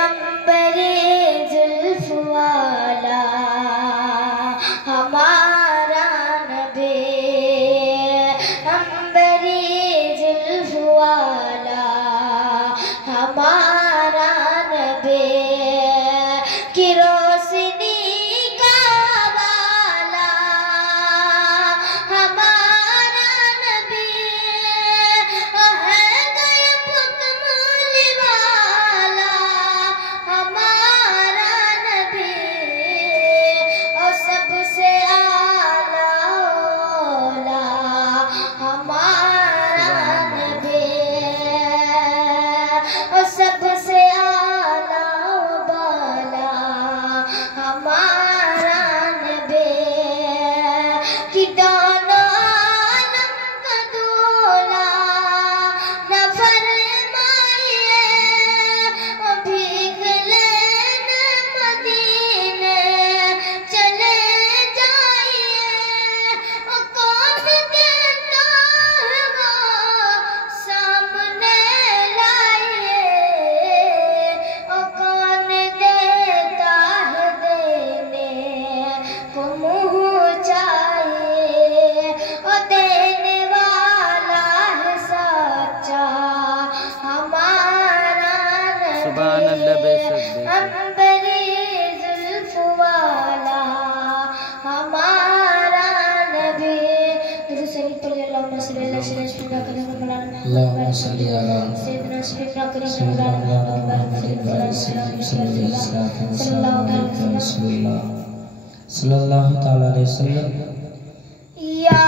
अंबरी जुल्फ वाला हमारा नबी अंबरी जुल्फ वाला हमारा नबी की रोशनी का वाला हमारा नबी है गयब कमली वाला हमारा नबी और सबसे आला हमारा नबी और सबसे आला बाला हमारा नबी कि दोनों आलम का दूल्हा न फरमाइए भीग लेने मदीने चले जाइए कौन देता है वो सामने लाइए कौन देता है देने को मुँह चाहिए देने वाला है सच्चा हमारा सुभान अल्लाह बेशक अंबरी जुल्फ वाला हमारा नबी रसूल सल्लल्लाहु अलैहि वसल्लम अल्लाहुम्मा सल्ली अला सैयदना सैयदना करीम सल्लल्लाहु अलैहि वसल्लम या